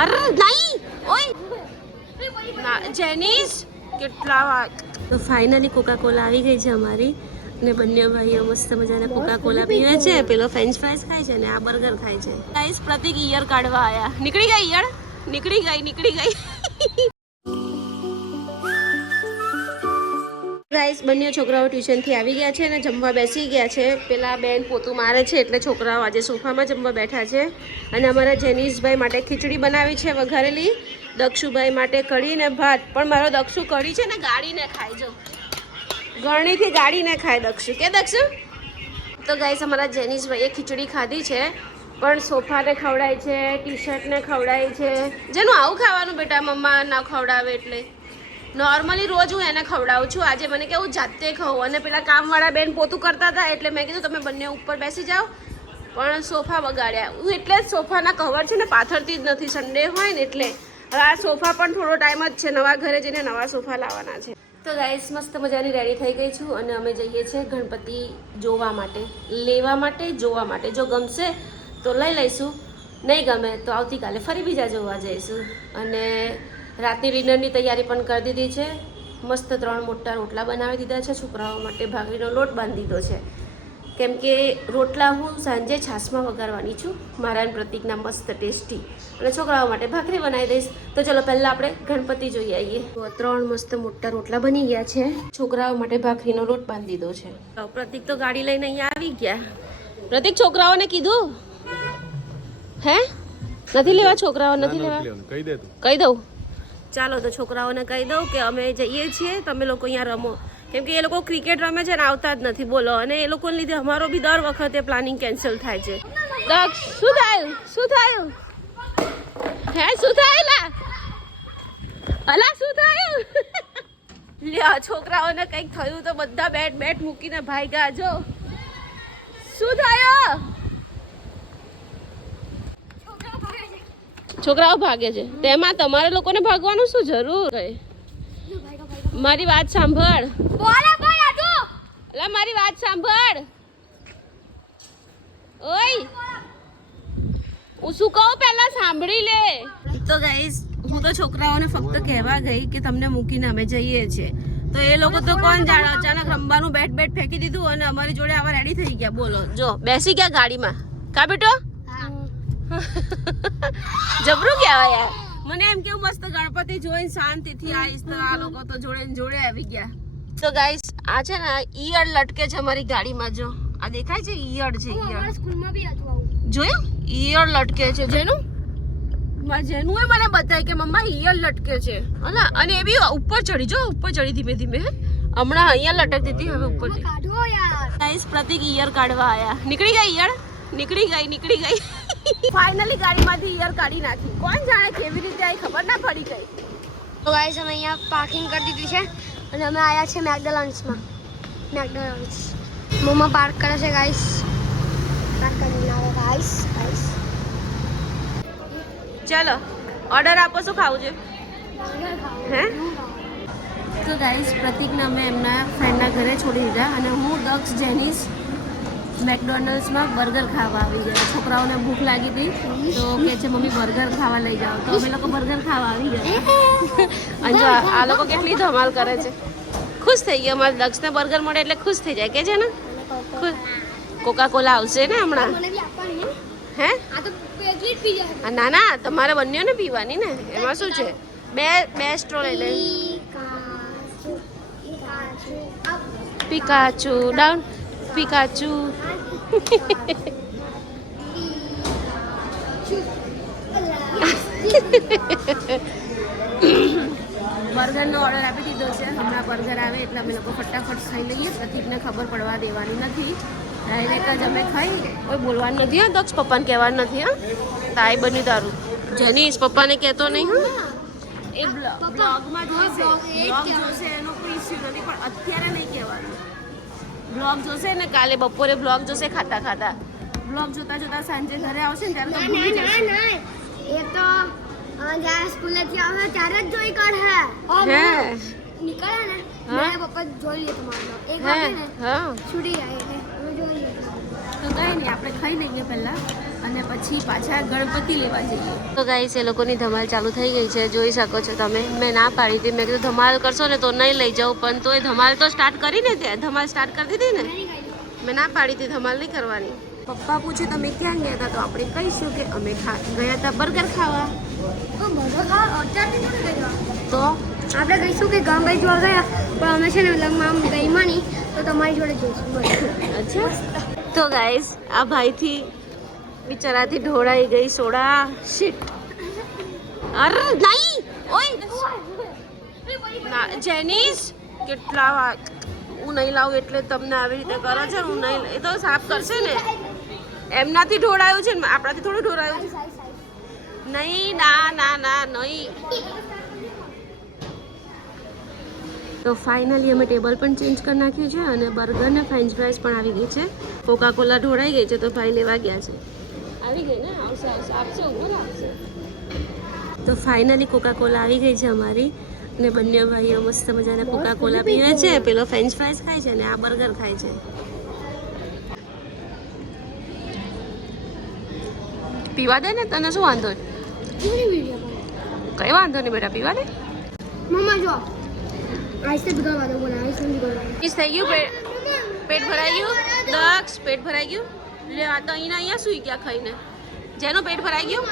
અરે નહીં ઓય ના જેનીસ કેટલા તો ફાઇનલી કોકા કોલા આવી ગઈ છે અમારી અને બંને ભાઈઓ મસ્ત મજાના કોકા કોલા પીવે છે પેલો ફ્રેન્ચ ફ્રાઈઝ ખાય છે અને આ બર્ગર ખાય છે ગાઈસ પ્રતિક ઈયર કાઢવા આયા નીકળી ગઈ ઈયર નીકળી ગઈ ગાઈસ બંને છોકરાઓ ટ્યુશનથી આવી ગયા છે અને જમવા બેસી ગયા છે પેલા બેન પોતું મારે છે એટલે છોકરાઓ આજે સોફામાં જમવા બેઠા છે અને અમારા જેનીશભાઈ માટે ખીચડી બનાવી છે વઘારેલી દક્ષુભાઈ માટે કઢી ને ભાત પણ મારો દક્ષુ કઢી છે ને ગાળીને ખાય જો ગરણીથી ગાળીને ખાય દક્ષુ કે દક્ષુ તો ગાઈસ અમારા જેનીશભાઈએ ખીચડી ખાધી છે પણ સોફાને ખવડાય છે ટી શર્ટને ખવડાય છે જેનું આવું ખાવાનું બેટા મમ્મા ના ખવડાવે એટલે નોર્મલી રોજ હું એને ખવડાવું છું આજે મને કે હું જાતે ખાઉં અને પેલા કામવાળા બેન પોતું કરતા હતા એટલે મેં કીધું તમે બંને ઉપર બેસી જાઓ પણ સોફા બગાડ્યા હું એટલે જ સોફાના કવર છે ને પાથરતી જ નથી સન્ડે હોય ને એટલે હવે આ સોફા પણ થોડો ટાઈમ જ છે નવા ઘરે જઈને નવા સોફા લાવવાના છે તો ગાઈસ મસ્ત મજાની રેડી થઈ ગઈ છું અને અમે જઈએ છીએ ગણપતિ જોવા માટે લેવા માટે જોવા માટે જો ગમશે તો લઈ લઈશું નહીં ગમે તો આવતીકાલે ફરી બીજા જોવા જઈશું અને રાતની ડિનરની તૈયારી પણ કરી દીધી છે મસ્ત 3 મોટા રોટલા બનાવી દીધા છે છોકરાઓ માટે ભાખરીનો લોટ બાંધી દીધો છે કેમ કે રોટલા હું સાંજે છાશમાં વઘારવાની છું મારા અને પ્રતિકના મસ્ત ટેસ્ટી અને છોકરાઓ માટે ભાખરી બનાવી દઈશ તો ચલો પહેલાં આપણે ગણપતિ જોઈ આવીએ તો 3 મસ્ત મોટા રોટલા બની ગયા છે છોકરાઓ માટે ભાખરીનો લોટ બાંધી દીધો છે પ્રતિક તો ગાડી લઈને અહીંયા આવી ગયા પ્રતિક છોકરાઓને કીધું હે નથી લેવા છોકરાઓ નથી લેવા કહી દઉં ચાલો તો છોકરાઓને કહી દઉં કે અમે જઈએ છીએ તમે લોકો અહીંયા રમો કેમ કે એ લોકો ક્રિકેટ રમે છે ને આવતા જ નથી બોલો અને એ લોકોને લીધે અમારો બી દર વખતે પ્લાનિંગ કેન્સલ થાય છે દક્ષ શું થયું હે શું થયેલા અલા શું થયું લ્યો છોકરાઓને કંઈક થયું તો બધા બેટ મૂકીને ભાગ્યા જો શું થયું છોકરાઓ ભાગે છે તેમાં તમારે લોકોને ભાગવાનું શું જરૂર મારી વાત સાંભળ મારી વાત સાંભળ ઓય હું શું કહું પહેલા સાંભળી લે તો ગાઈસ હું તો છોકરાઓને ફક્ત કહેવા ગઈ કે તમને મૂકીને અમે જઈએ છીએ તો એ લોકો તો કોણ જાણે અચાનક રમવાનું બેટ ફેંકી દીધું અને અમારી જોડે આવા રેડી થઈ ગયા બોલો જો બેસી ગયા ગાડીમાં કા બેટો જબરું કહેવાય યાર મને એમ કેવું મસ્ત ગણપતિ જોઈને શાંતિથી આવીશ તો આ લોકો તો જોડે આવી ગયા તો ગાઈસ આ છે ને ઈયળ લટકે છે અમારી ગાડીમાં જો આ દેખાય છે ઈયળ છે ઈયળ સ્કૂલમાં બી હતું આવું જોયું ઈયળ લટકે છે જેનું મને બતાય કે મમ્મા ઈયળ લટકે છે હલા અને એ બી ઉપર ચડી ધીમે ધીમે હમણાં અહીંયા લટકતી હતી હવે ઉપર ગાઈસ પ્રતિક ઈયળ કાઢવા આયા નીકળી ગઈ ઈયળ નીકળી ગઈ ફાઇનલી ગાડીમાંથી ઈયર કાઢી નાખી કોણ જાણે કેવી રીતે આવી ખબર ના પડી ગઈ તો ગાઈસ અમે અહીંયા પાર્કિંગ કરી દીધી છે અને અમે આવ્યા છે મેકડોનલ્ડ્સમાં મમ્મા પાર્ક કરે છે ગાઈસ પાર્ક કરીને આવે ગાઈસ ચલો ઓર્ડર આપો શું ખાવું છે હે તો ગાઈસ પ્રતિકને અમે એમના ફ્રેન્ડના ઘરે છોડી દીધા અને હું દક્ષ જેનીસ મેકડોનલ્ડ્સમાં બર્ગર ખાવા આવી ગયા છોકરાઓને ભૂખ લાગી હતી તો કે છે મમ્મી બર્ગર ખાવા લઈ જાઓ તો અમે લોકો બર્ગર ખાવા આવી ગયા અને જો આ લોકો કેટલી ધમાલ કરે છે ખુશ થઈ ગયા અમારા દક્ષને બર્ગર મળે એટલે ખુશ થઈ જાય કે છે ને કોકા કોલા આવશે ને હમણાં હે ના તમારે બંનેને પીવાની ને એમાં શું છે બે સ્ટ્રો લઈ લે પિકાચુ ડાઉન પિકાચુ બર્ગરનો ઓર્ડર આપી દીધો છે હમણાં બર્ગર આવે એટલે અમે લોકો ફટાફટ ખાઈ લઈએ પ્રતિકને ખબર પડવા દેવાની નથી ડાયરેક્ટ જ અમે ખાઈ કોઈ બોલવાનું નથી હા દક્ષ પપ્પાને કહેવાનું નથી હા તાઈ બન્યું તારું જેનીશ પપ્પાને કહેતો નહીં હા એ બ્લોગમાં જોશે એનો કોઈ ઇસ્યુ નથી પણ અત્યારે નહીં કહેવાનું બ્લોગ જોશે ને કાલે બપોરે બ્લોગ જોશે ખાતા બ્લોગ જોતા સાંજે ઘરે આવશે ને ત્યારે તો ભૂલી જશે એ તો જ્યારે સ્કૂલેથી આવે ત્યારે જ જોઈ કાઢે હે નીકળે ને મારા પપ્પા જોઈ લે તમારો એક વાગે ને હા છૂટી જાય એટલે અમે જોઈ લે તો કઈ નહીં આપણે ખાઈ લઈએ પહેલા અને પછી પાછા ગણપતિ લેવા જઈએ. તો ગાઈસ એ લોકોની ધમાલ ચાલુ થઈ ગઈ છે, જોઈ શકો છો તમે. મેં ના પાડી હતી, મેં કીધું ધમાલ કરશો ને તો નહીં લઈ જાઉં, પણ તો એ ધમાલ તો સ્ટાર્ટ કરીને ત્યાં ધમાલ સ્ટાર્ટ કરી દીધી ને. મેં ના પાડી હતી ધમાલ નહીં કરવાની. પપ્પા પૂછે તમે ક્યાં ગયા હતા, તો આપણે કહીશું કે અમે ગયા હતા બર્ગર ખાવા. તો આપણે કહીશું કે ગામભાઈ જોવા ગયા, પણ અમે છે ને લગમાં ગઈમાં નહીં, તો તમારી જોડે જઈશું. અચ્છા. તો ગાઈસ આ ભાઈથી બિચારાથી ઢોળાઈ ગઈ સોડા. શિટ. અરે નહીં ઓય ના જેનીસ, કેટલા હું નહીં લાવું એટલે તમને આવી રીતે કરો છો. હું નહીં, એ તો સાફ કરશે ને. એમનાથી ઢોળાયું છે ને, આપણાથી થોડું ઢોળાયું છે. નહીં ના ના ના નહીં. તો ફાઇનલી અમે ટેબલ પણ ચેન્જ કરી નાખ્યું છે અને બર્ગર ને ફ્રેન્ચ ફ્રાઈઝ પણ આવી ગઈ છે. કોકા કોલા ઢોળાઈ ગઈ છે તો ભાઈ લેવા ગયા છે. આવી ગઈ ને, આવશે આવશે આપશે ઉભો આપશે. તો ફાઇનલી કોકા કોલા આવી ગઈ છે અમારી, અને બંને ભાઈઓ મસ્ત મજાના કોકા કોલા પીવે છે. પેલો ફ્રેન્ચ ફ્રાઈઝ ખાય છે અને આ બર્ગર ખાય છે. પીવા દે ને, તને શું વાંધો? કઈ વાંધો નહીં બેટા, પીવા દે. મમ્મા જો આઈસ્ક્રીમ બગાડવા દો, બોલા આઈસ્ક્રીમ બગાડવા. થઈ ગયું પેટ ભરાઈ ગયું. દક્ષ પેટ ભરાઈ ગયું. લે આ તો અહીંયા સુઈ ગયા ખાઈને. જેનું પેટ ભરાઈ ગયું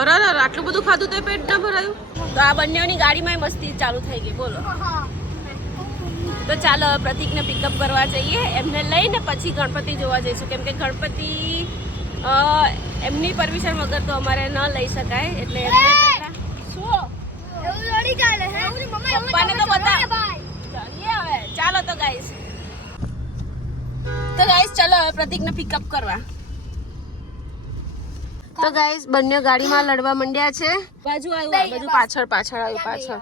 અરે આટલું બધું ખાધું તો પેટ ના ભરાયું. તો આ બંનેની ગાડીમાં મસ્તી ચાલુ થઈ ગઈ. બોલો. તો ચાલો હવે પ્રતિકને પિકઅપ કરવા જઈએ. એમને લઈને પછી ગણપતિ જોવા જઈશું, કેમ કે ગણપતિ એમની પરમિશન વગર તો અમારે ન લઈ શકાય. એટલે પપ્પાને તો બતાવ. હવે ચાલો તો ગાઈસ ચાલો હવે પ્રતિકને પિકઅપ કરવા. તો ગાઈસ બંને ગાડીમાં લડવા માંડ્યા છે. બાજુ આવ્યું, આ બાજુ પાછળ આવ્યું પાછળ.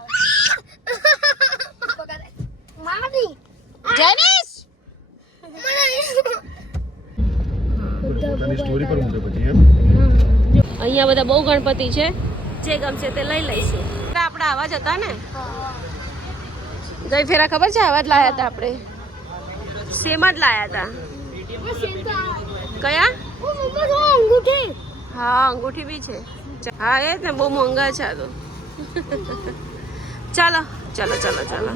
જેનિસ અહીંયા બધા બહુ ગણપતિ છે, જે ગમશે તે લઈ લઈશું. આપણે આવા જ હતા ને ગઈ ફેરા, ખબર છે? આવા જ લાયા હતા આપણે, સેમ જ લાયા હતા. કયા? હા અંગૂઠી બી છે. હા એ ને બહુ મોંઘા છે આ તો. ચાલો ચાલો ચાલો ચાલો.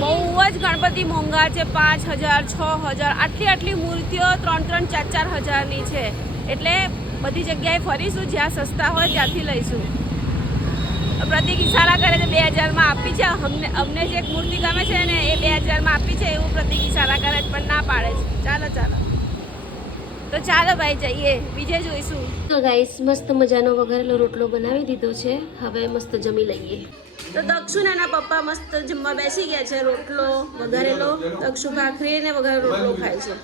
બહુ જ ગણપતિ મોંઘા છે. 5,000 6,000 આટલી મૂર્તિઓ 3,000 4,000 હજારની છે. એટલે બધી જગ્યાએ ફરીશું, જ્યાં સસ્તા હોય ત્યાંથી લઈશું. પ્રતિક ઈશારા કરે છે 2,000માં આપી છે. અમને જે એક મૂર્તિ ગમે છે ને એ 2,000માં આપી છે, એવું પ્રતિક ઈશારા કરે છે, પણ ના પાડે છે. ચાલો ચાલો તો ચાલો ભાઈ જઈએ, બીજે જોઈશું. તો ગાઈસ મસ્ત મજાનો વઘારેલો રોટલો બનાવી દીધો છે. હવે મસ્ત જમી લઈએ. તો દક્ષુ ને એના પપ્પા મસ્ત જમવા બેસી ગયા છે. રોટલો વઘારેલો, દક્ષુ ભાખરી ને વઘારેલો રોટલો ખાય છે.